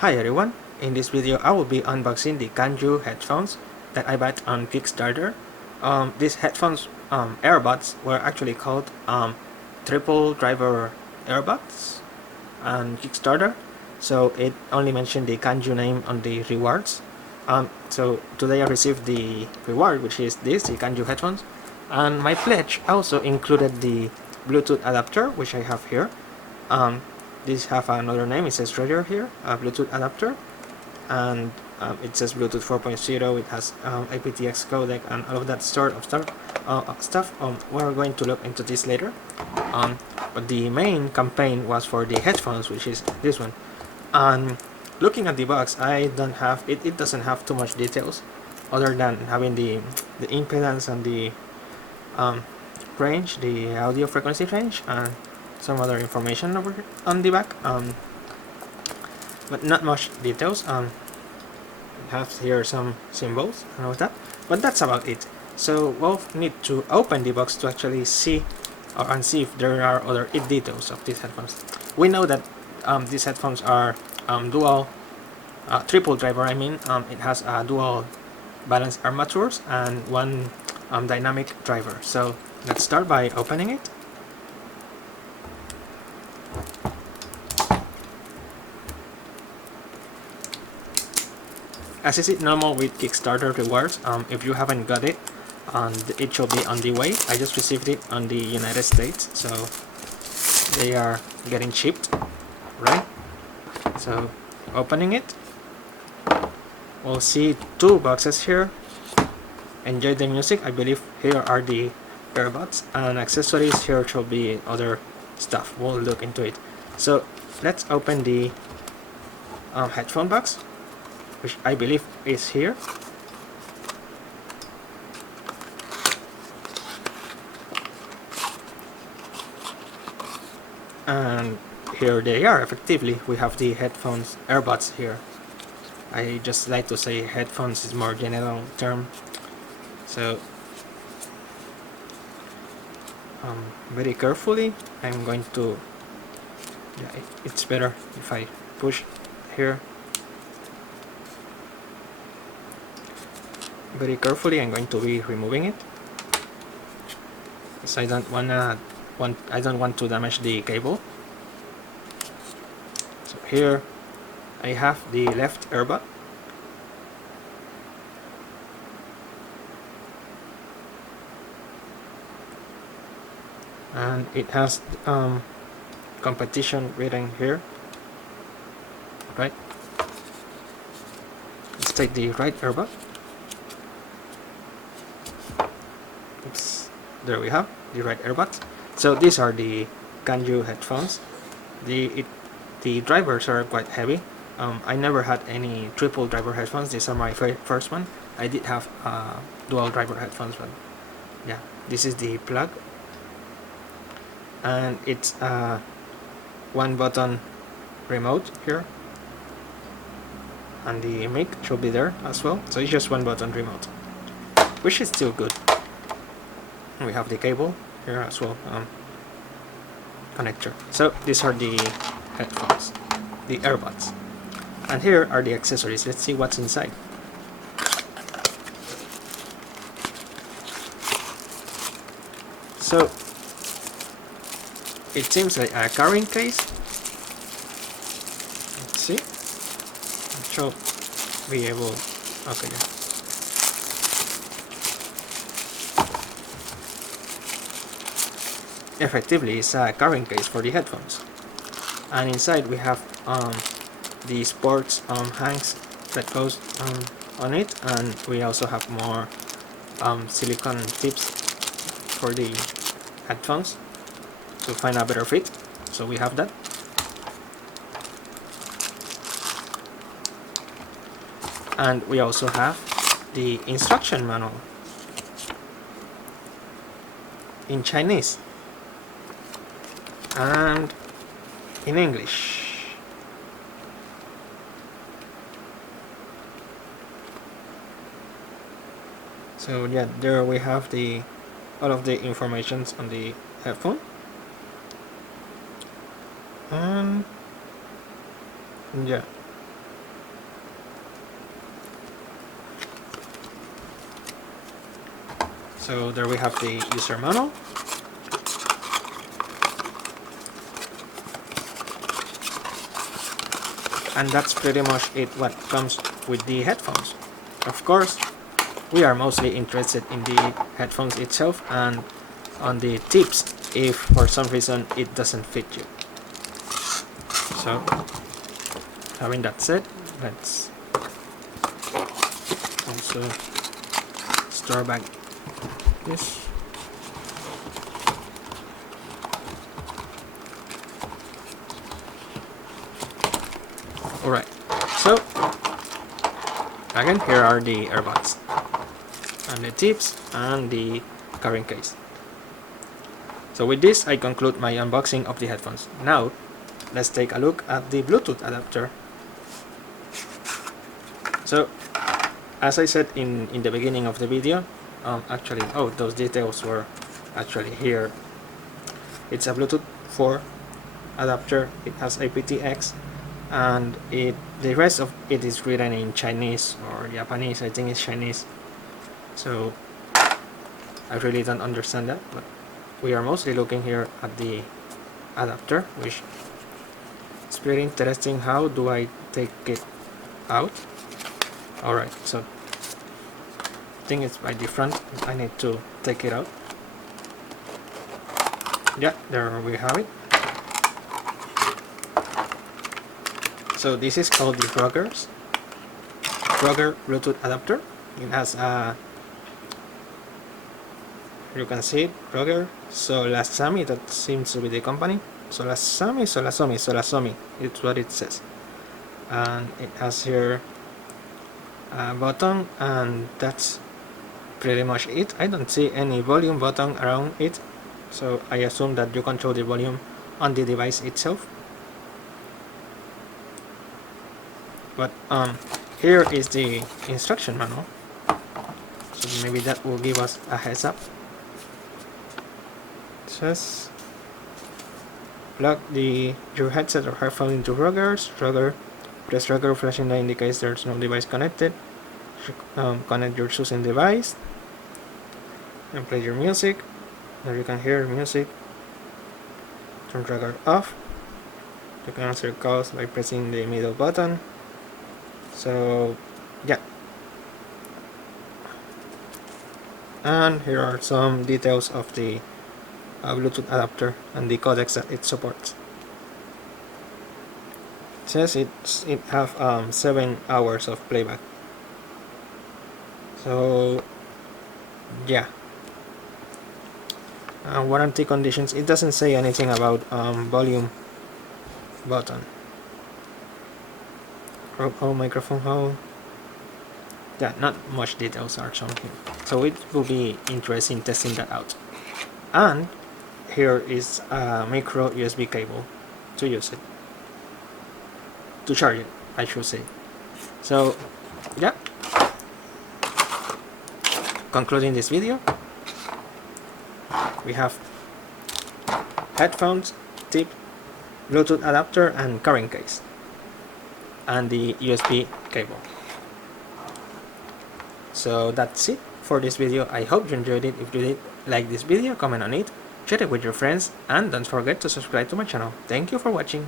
Hi everyone, in this video I will be unboxing the Canyou headphones that I bought on Kickstarter. These headphones, earbuds, were actually called Triple Driver earbuds on Kickstarter, so it only mentioned the Canyou name on the rewards. So today I received the reward, which is this, the Canyou headphones, and my pledge also included the Bluetooth adapter, which I have here. These have another name, it says radio here, a Bluetooth adapter, and it says Bluetooth 4.0, it has aptX codec and all of that sort of stuff. We're going to look into this later. But the main campaign was for the headphones, which is this one. And looking at the box, I don't have it doesn't have too much details other than having the impedance and the range, the audio frequency range, and some other information over here on the back, but not much details. It has here some symbols and all of that, but that's about it. So we'll need to open the box to actually see and see if there are other details of these headphones. We know that these headphones are dual triple driver. I mean, it has a dual balanced armatures and one dynamic driver. So let's start by opening it. As is it normal with Kickstarter rewards, if you haven't got it, it should be on the way. I just received it on the United States, so they are getting shipped, right? So opening it, we'll see two boxes here. Enjoy the music. I believe here are the earbuds, and accessories here should be other stuff. We'll look into it. So let's open the headphone box, which I believe is here. And here they are. Effectively, we have the headphones, earbuds here. I just like to say headphones is more general term. So very carefully I'm going to, it's better if I push here. Very carefully I'm going to be removing it, because I don't want to damage the cable. So here I have the left earbud, and it has competition written here, right? Let's take the right earbud. Oops, there we have the right earbuds. So these are the Canyou headphones. The drivers are quite heavy. I never had any triple driver headphones. These are my first one. I did have dual driver headphones, but yeah, this is the plug, and it's a one button remote here, and the mic should be there as well. So it's just one button remote, which is still good. We have the cable here as well, connector. So these are the headphones, the earbuds, and here are the accessories. Let's see what's inside. So it seems like a carrying case. Let's see. I should be able. Okay. Yeah. Effectively, it's a carrying case for the headphones, and inside we have the sports hangs that goes on it, and we also have more silicone tips for the headphones to find a better fit. So we have that, and we also have the instruction manual in Chinese and in English. So yeah, there we have all of the informations on the headphone, and yeah, So there we have the user manual. And that's pretty much it what comes with the headphones. Of course, we are mostly interested in the headphones itself and on the tips if for some reason it doesn't fit you. So, having that said, let's also store back this. Alright, so again, here are the earbuds and the tips and the carrying case. So with this I conclude my unboxing of the headphones. Now let's take a look at the Bluetooth adapter. So as I said in the beginning of the video, those details were actually here. It's a Bluetooth 4 adapter. It has aptX, and the rest of it is written in Chinese or Japanese. I think it's Chinese, so I really don't understand that, but we are mostly looking here at the adapter, which is pretty interesting. How do I take it out? Alright, so I think it's by the front. I need to take it out. Yeah, there we have it. So this is called the Roger Bluetooth adapter. It has a, you can see it, Roger Solasami, that seems to be the company. Solasami, it's what it says. And it has here a button, and that's pretty much it. I don't see any volume button around it, so I assume that you control the volume on the device itself. But here is the instruction manual, so maybe that will give us a heads up. It says plug your headset or headphone into Roger. Press Roger flashing light indicates there's no device connected. Connect your choosing device and play your music. Now you can hear music. Turn Roger off. You can answer calls by pressing the middle button. So yeah, and here are some details of the Bluetooth adapter and the codecs that it supports. It says it have 7 hours of playback. So yeah, warranty conditions, it doesn't say anything about volume button. Microphone hole. Yeah, not much details are shown here, so it will be interesting testing that out. And here is a micro USB cable to use it, to charge it, I should say. So yeah, concluding this video, we have headphones, tip, Bluetooth adapter and carrying case, and the USB cable. So that's it for this video. I hope you enjoyed it. If you did, like this video, comment on it, share it with your friends, and don't forget to subscribe to my channel. Thank you for watching.